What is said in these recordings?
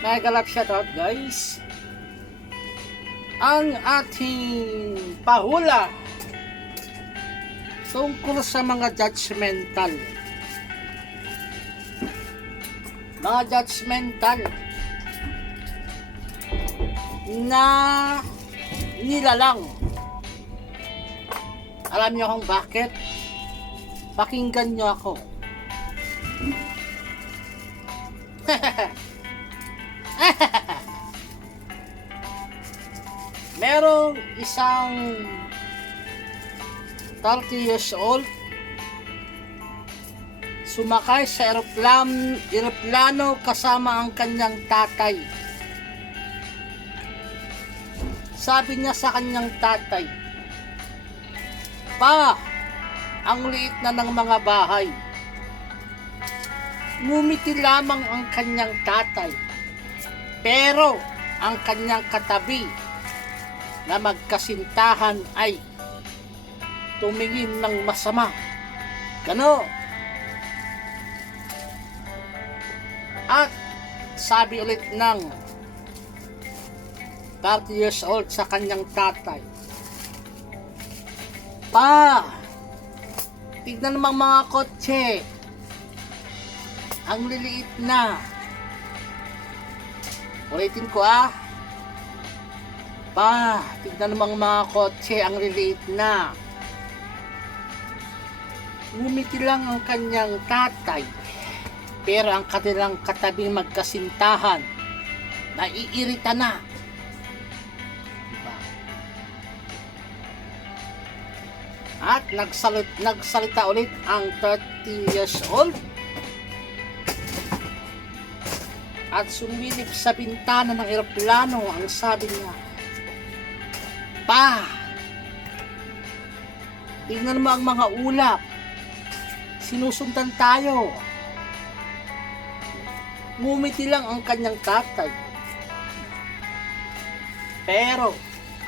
Mega love shoutout guys. Ang ating pahula tungkol sa mga judgmental. Mga judgmental na nilalang. Alam niyo kung bakit? Pakinggan niyo ako. Merong isang 30 years old sumakay sa eroplano kasama ang kanyang tatay. Sabi niya sa kanyang tatay, "Pa, ang liit na ng mga bahay." Ngumiti lamang ang kanyang tatay, pero ang kanyang katabi na magkasintahan ay tumingin ng masama. Gano? At sabi ulit ng 30 years old sa kanyang tatay, "Pa, tignan naman mga kotse. Ang liliit na." Ulitin ko "Pa, tignan naman mga kotse, ang liliit na." Ngumiti lang ang kanyang tatay, pero ang kanilang katabing magkasintahan naiirita na. Diba? At nagsalita ulit ang 30 years old at sumilip sa bintana ng eroplano. Ang sabi niya, "Pa, tingnan mo ang mga ulap. Sinusundan tayo." Ngumiti lang ang kanyang tatay, pero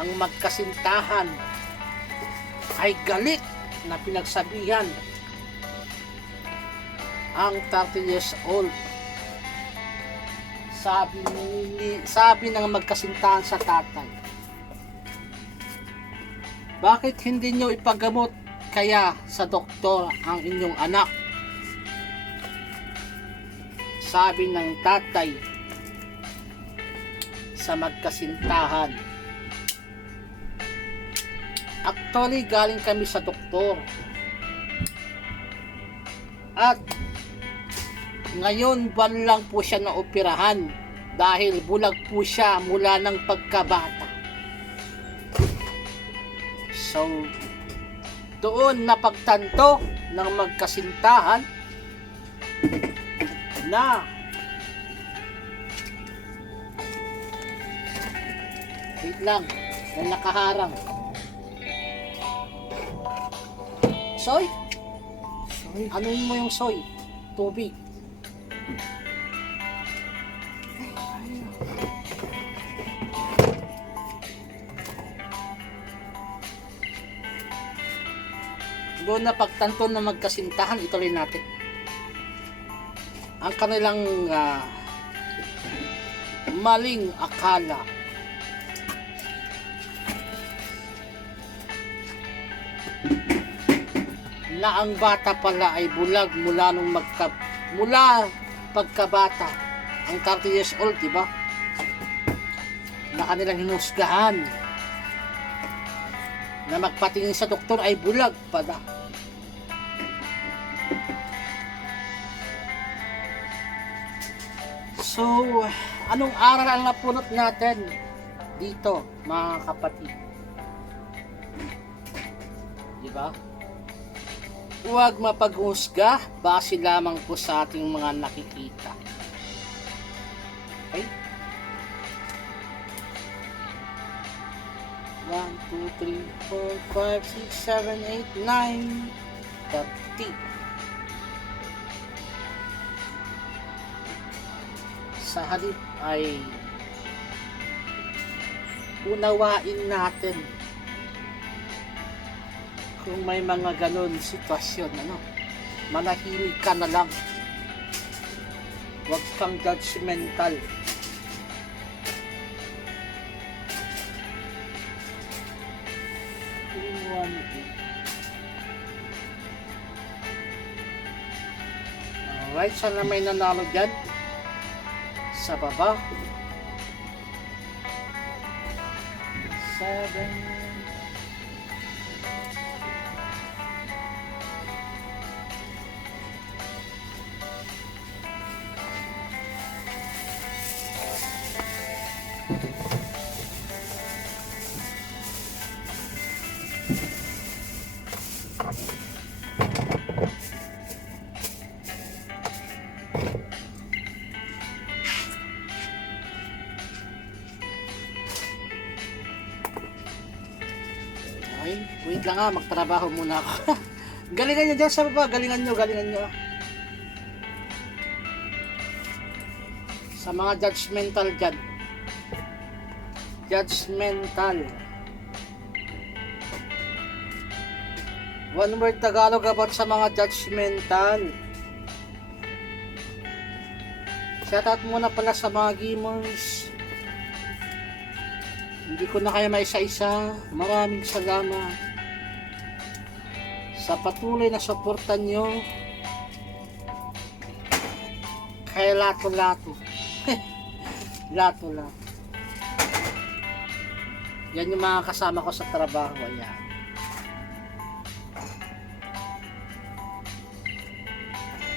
ang magkasintahan ay galit na pinagsabihan ang 30 years old. Sabi ng magkasintahan sa tatay, "Bakit hindi nyo ipagamot kaya sa doktor ang inyong anak?" Sabi ng tatay sa magkasintahan, "Actually, galing kami sa doktor. At ngayon buwan lang po siya naoperahan dahil bulag po siya mula ng pagkabata." So, doon napagtanto ng magkasintahan na wait lang, may nakaharang. Soy? Anuin mo yung soy? Tubig. Doon na pagtanto na magkasintahan, ituloy natin. Ang kanilang maling akala na ang bata pala ay bulag mula pagkabata. Ang 30 years old, diba? Na kanilang hinusgahan na magpatingin sa doktor ay bulag pala. So, anong aral ang napulot natin dito, mga kapatid? Diba? Huwag mapaghusga base lamang po sa ating mga nakikita. Okay? 1, 2, 3, 4, 5, 6, 7, 8, 9, 30. Sa halip ay unawain natin kung may mga ganon sitwasyon, manahimik ka na lang. Huwag kang judgmental. Alright, sana may nanalo dyan. Sa baba. 7. Okay, wait lang magtrabaho muna ako. Galingan nyo dyan sa baba, galingan nyo. Sa mga judgmental dyan. Judgmental. One word Tagalog about sa mga judgmental. Shoutout muna pala sa mga gamers. Hindi ko na kaya maisa-isa. Maraming salamat sa patuloy na suportan nyo kay Lato-Lato. Lato-Lato. Yan yung mga kasama ko sa trabaho. Ayan.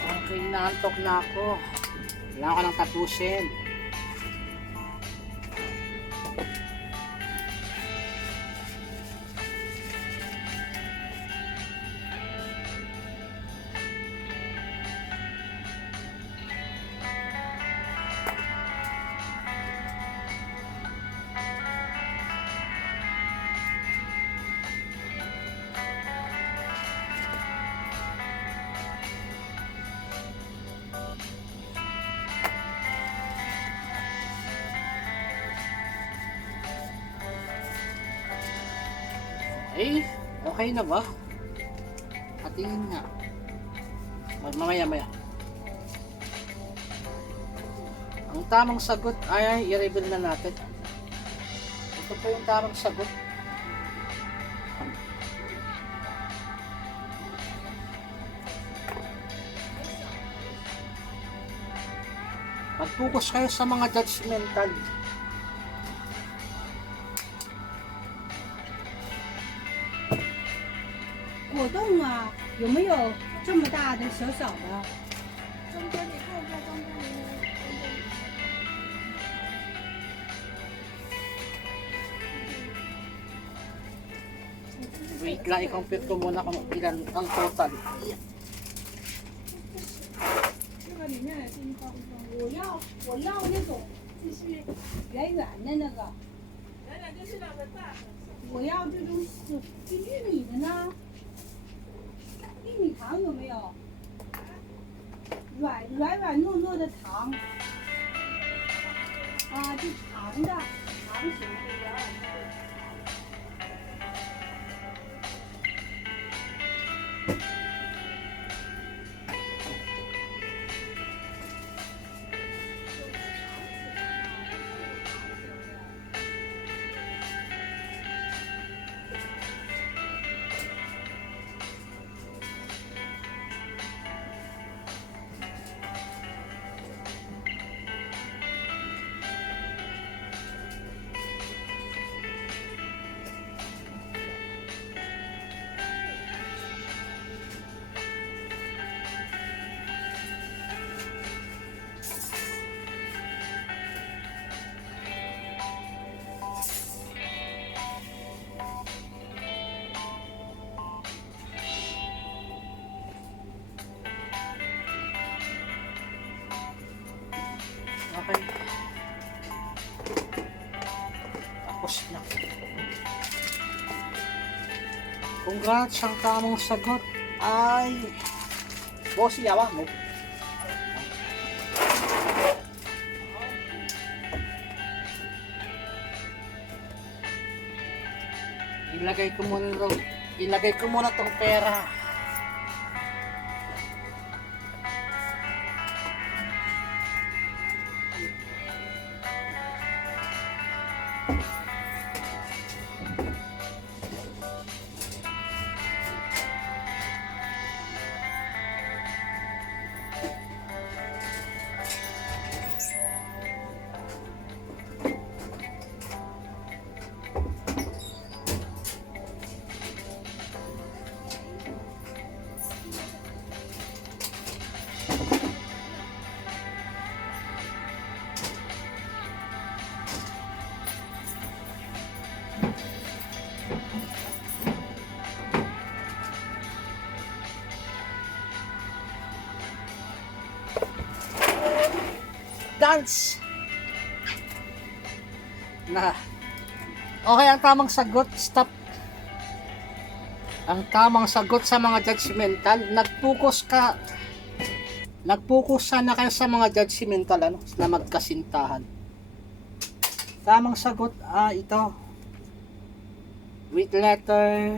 Okay, naantok na ako. Kailangan ko nang tapusin. Okay na ba? Patingin nga. Mamaya. Ang tamang sagot ay i-reveal na natin. Ito po yung tamang sagot. Mag-focus kayo sa mga judgmental. 果冻啊，有没有这么大的、小小的？中间你看一下中间的中间。 Wait lang, i-compute ko muna kung ilan ang total. 这个里面也是一包一包。我要那种就是圆圆的那个。圆圆就是那个大的。我要这种是玉米的呢？玉米糖有没有？软糯糯的糖。啊，就长的，长形的圆软糯的。 Okay. Tapos na. Congrats, ang tamang sagot ay Boss Yawa mo. Ilagay ko muna tong pera. dance. Na. Okay, ang tamang sagot, stop. Ang tamang sagot sa mga judgmental, nag-focus sana kayo sa mga judgmental, ano, na magkasintahan. Tamang sagot, ito. With letter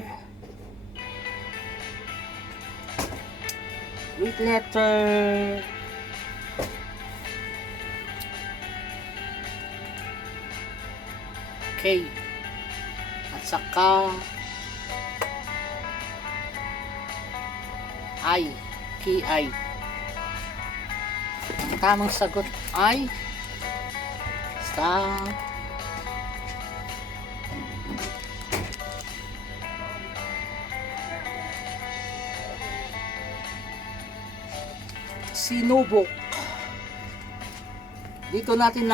K. At saka I. KI. Ang tamang sagot ay stop. Sinubok. Dito natin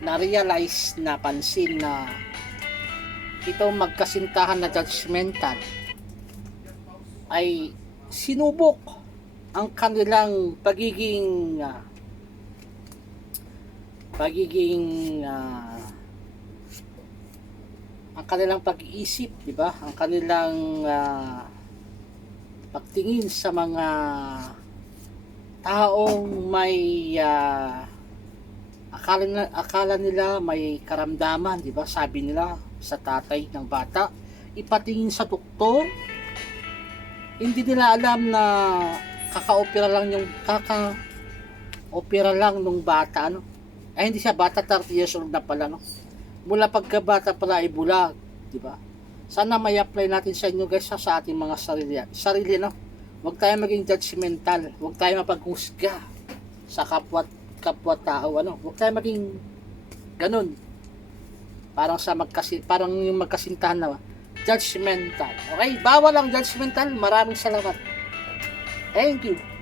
na-realize, napansin na itong magkasintahan na judgmental ay sinubok ang kanilang pagiging ang kanilang pag-iisip, di ba? Ang kanilang pagtingin sa mga taong may akala nila may karamdaman, di ba? Sabi nila sa tatay ng bata, ipatingin sa doktor. Hindi nila alam na kaka-opera lang nung bata, ano? Ay, hindi siya bata, 30 years old na pala, no? Mula pagkabata pala ay bulag, di ba? Sana may apply natin sa inyo guys, sa ating mga sarili, no? Huwag tayo maging judgmental, huwag tayo mapaghusga sa kapwa-tao, ano? Huwag tayo maging ganun. Parang yung magkasintahan na judgmental. Okay, bawal ang judgmental. Maraming salamat. Thank you.